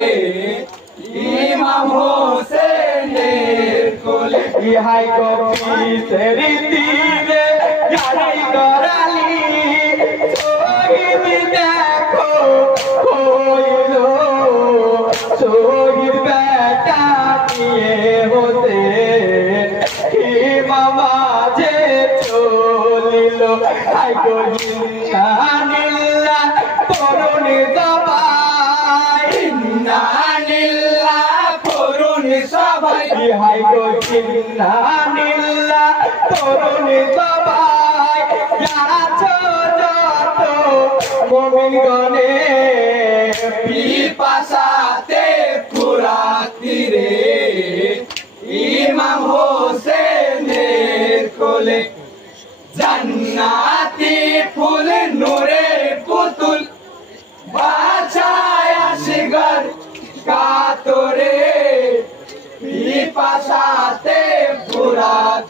ইমাম হোসেনের কোলে ইহাই কবির তীরে গাড়ি গড়ালি শহীদ দেখো হইল শহীদ বেটা নিয়ে হতে ইমাম মাঝে চলিল আই গো ইন্নালিল্লাহ করুন সবাই ইন্নালিল্লাহ করুন সবাই ইহাই গো ইন্নালিল্লাহ করুন সবাই আছো যত মুমিন গণে পীর পাশাতে ফুরাত তীরে ইমাম হোসেনের কোলে জান্নাতি ফুল নূরে পুতুল বাছায় আসগর কাতরে পিপাসাতে ফুরাত